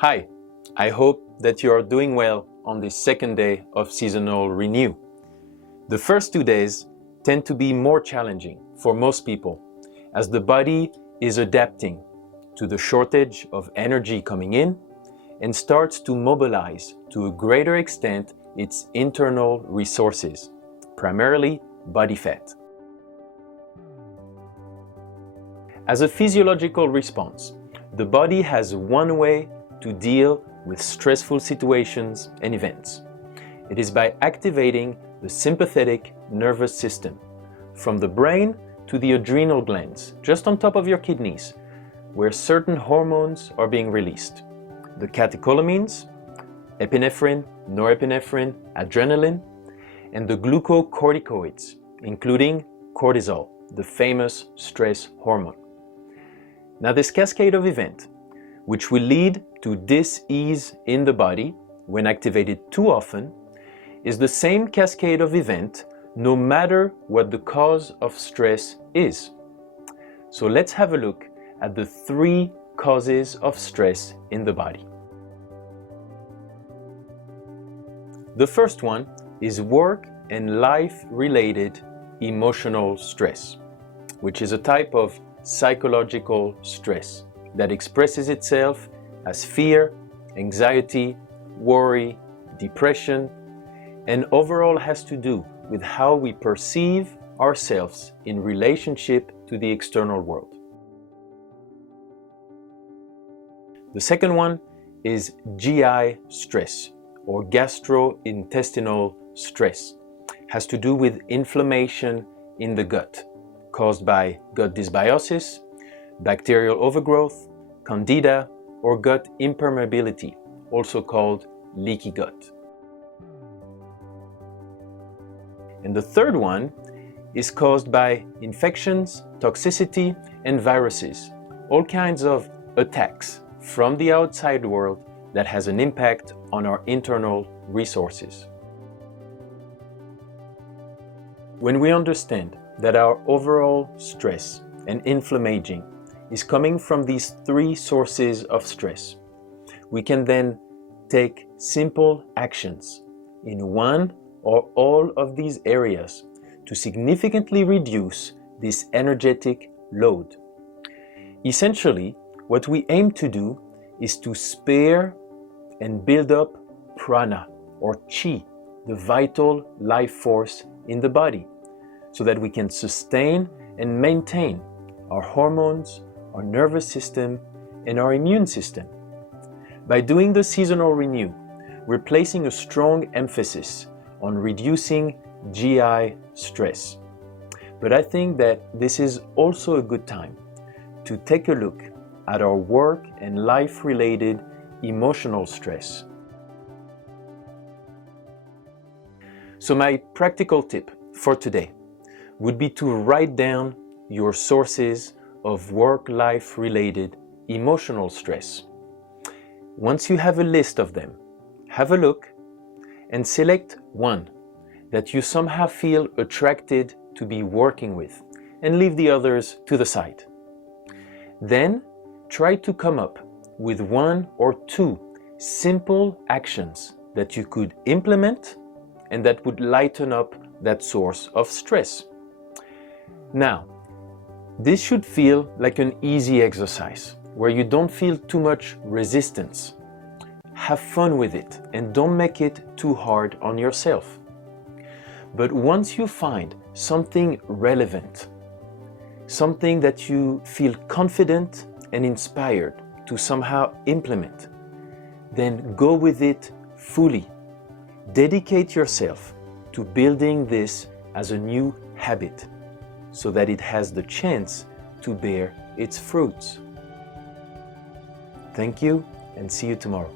Hi, I hope that you are doing well on this second day of seasonal renew. The first 2 days tend to be more challenging for most people as the body is adapting to the shortage of energy coming in and starts to mobilize to a greater extent its internal resources, primarily body fat. As a physiological response, the body has one way to deal with stressful situations and events. It is by activating the sympathetic nervous system, from the brain to the adrenal glands, just on top of your kidneys, where certain hormones are being released. The catecholamines, epinephrine, norepinephrine, adrenaline, and the glucocorticoids, including cortisol, the famous stress hormone. Now, this cascade of events, which will lead to dis-ease in the body when activated too often, is the same cascade of events no matter what the cause of stress is. So let's have a look at the 3 causes of stress in the body. The first one is work and life-related emotional stress, which is a type of psychological stress that expresses itself as fear, anxiety, worry, depression, and overall has to do with how we perceive ourselves in relationship to the external world. The second one is GI stress or gastrointestinal stress. It has to do with inflammation in the gut caused by gut dysbiosis, bacterial overgrowth, candida, or gut impermeability, also called leaky gut. And the third one is caused by infections, toxicity, and viruses, all kinds of attacks from the outside world that has an impact on our internal resources. When we understand that our overall stress and inflammation is coming from these 3 sources of stress, we can then take simple actions in one or all of these areas to significantly reduce this energetic load. Essentially, what we aim to do is to spare and build up prana or chi, the vital life force in the body, so that we can sustain and maintain our hormones, our nervous system, and our immune system. By doing the seasonal renew, we're placing a strong emphasis on reducing GI stress. But I think that this is also a good time to take a look at our work and life-related emotional stress. So my practical tip for today would be to write down your sources of work-life related emotional stress. Once you have a list of them, have a look and select one that you somehow feel attracted to be working with and leave the others to the side. Then try to come up with 1 or 2 simple actions that you could implement and that would lighten up that source of stress. Now, this should feel like an easy exercise where you don't feel too much resistance. Have fun with it and don't make it too hard on yourself. But once you find something relevant, something that you feel confident and inspired to somehow implement, then go with it fully. Dedicate yourself to building this as a new habit so that it has the chance to bear its fruits. Thank you and see you tomorrow.